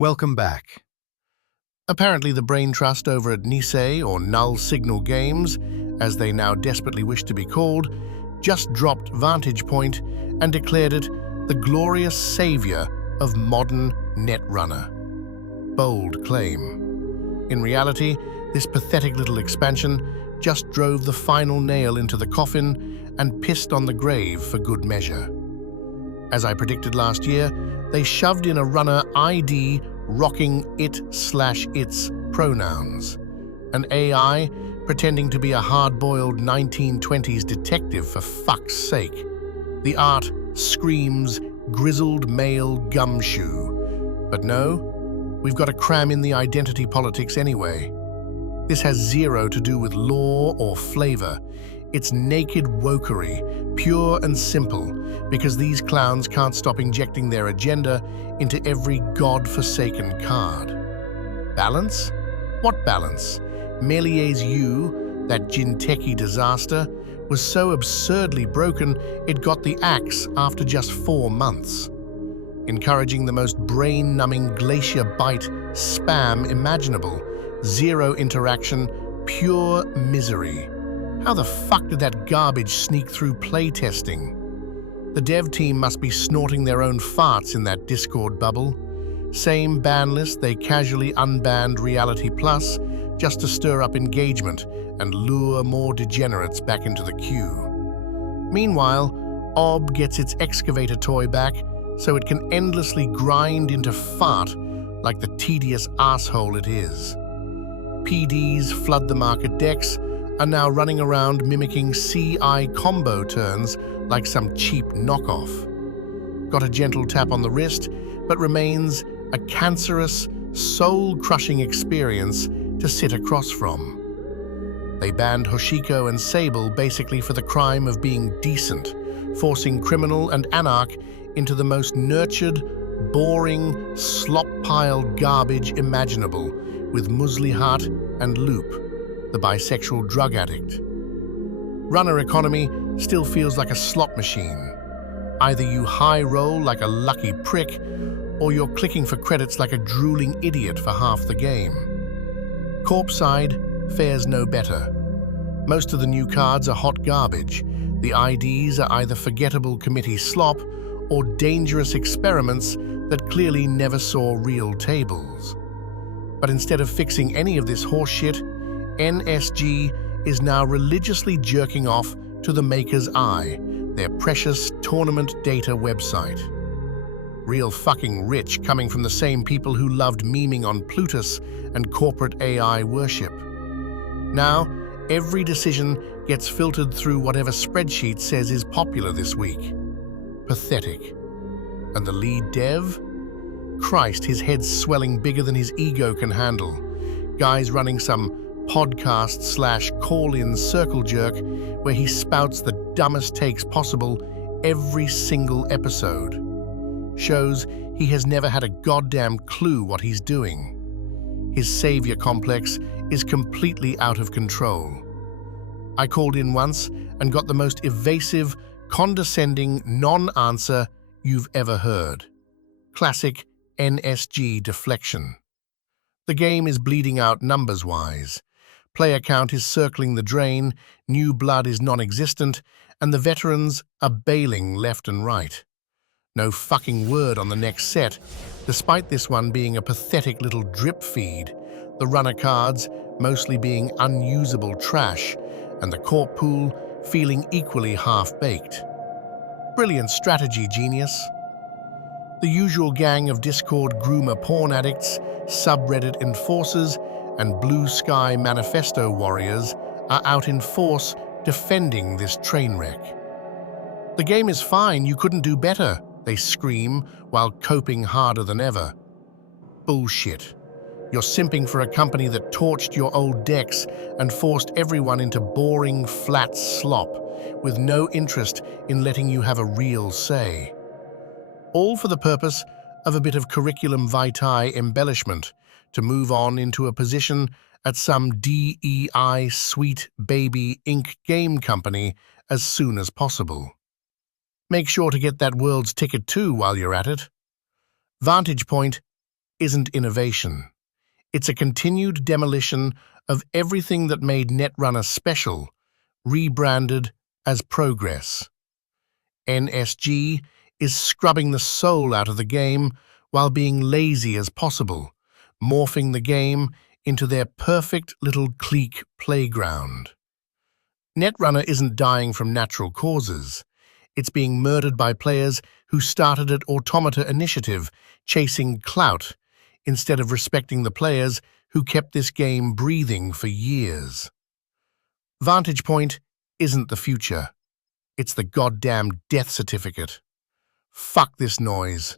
Welcome back. Apparently the brain trust over at Nisei, or Null Signal Games, as they now desperately wish to be called, just dropped Vantage Point and declared it the glorious savior of modern Netrunner. Bold claim. In reality, this pathetic little expansion just drove the final nail into the coffin and pissed on the grave for good measure. As I predicted last year, they shoved in a runner ID rocking it/its pronouns, an AI pretending to be a hard-boiled 1920s detective for fuck's sake. The art screams grizzled male gumshoe. But no, we've got to cram in the identity politics anyway. This has zero to do with lore or flavor. It's naked wokery, pure and simple, because these clowns can't stop injecting their agenda into every god-forsaken card. Balance? What balance? Melié's U, that Jinteki disaster, was so absurdly broken it got the axe after just 4 months. Encouraging the most brain-numbing glacier bite spam imaginable, zero interaction, pure misery. How the fuck did that garbage sneak through playtesting? The dev team must be snorting their own farts in that Discord bubble. Same ban list they casually unbanned Reality Plus just to stir up engagement and lure more degenerates back into the queue. Meanwhile, Ob gets its excavator toy back so it can endlessly grind into fart like the tedious asshole it is. PDs flood the market decks are now running around mimicking CI combo turns like some cheap knockoff. Got a gentle tap on the wrist, but remains a cancerous, soul-crushing experience to sit across from. They banned Hoshiko and Sable basically for the crime of being decent, forcing criminal and anarch into the most nurtured, boring, slop-piled garbage imaginable with Muslihat and Loop, the bisexual drug addict. Runner economy still feels like a slot machine. Either you high roll like a lucky prick, or you're clicking for credits like a drooling idiot for half the game. Corp side fares no better. Most of the new cards are hot garbage. The IDs are either forgettable committee slop or dangerous experiments that clearly never saw real tables. But instead of fixing any of this horseshit, NSG is now religiously jerking off to the Maker's Eye, their precious tournament data website. Real fucking rich coming from the same people who loved memeing on Plutus and corporate AI worship. Now, every decision gets filtered through whatever spreadsheet says is popular this week. Pathetic. And the lead dev? Christ, his head's swelling bigger than his ego can handle. Guy's running some podcast/call-in circle jerk where he spouts the dumbest takes possible every single episode. Shows he has never had a goddamn clue what he's doing. His savior complex is completely out of control. I called in once and got the most evasive, condescending non-answer you've ever heard. Classic NSG deflection. The game is bleeding out numbers-wise. Player count is circling the drain, new blood is non-existent, and the veterans are bailing left and right. No fucking word on the next set, despite this one being a pathetic little drip feed, the runner cards mostly being unusable trash, and the corp pool feeling equally half-baked. Brilliant strategy, genius. The usual gang of Discord groomer porn addicts, subreddit enforcers, and blue sky manifesto warriors are out in force defending this train wreck. The game is fine, you couldn't do better, they scream while coping harder than ever. Bullshit. You're simping for a company that torched your old decks and forced everyone into boring, flat slop with no interest in letting you have a real say. All for the purpose of a bit of curriculum vitae embellishment to move on into a position at some DEI Sweet Baby Inc. game company as soon as possible. Make sure to get that world's ticket too while you're at it. Vantage Point isn't innovation. It's a continued demolition of everything that made Netrunner special, rebranded as progress. NSG is scrubbing the soul out of the game while being lazy as possible, morphing the game into their perfect little clique playground. Netrunner isn't dying from natural causes. It's being murdered by players who started at Automata Initiative, chasing clout, instead of respecting the players who kept this game breathing for years. Vantage Point isn't the future. It's the goddamn death certificate. Fuck this noise.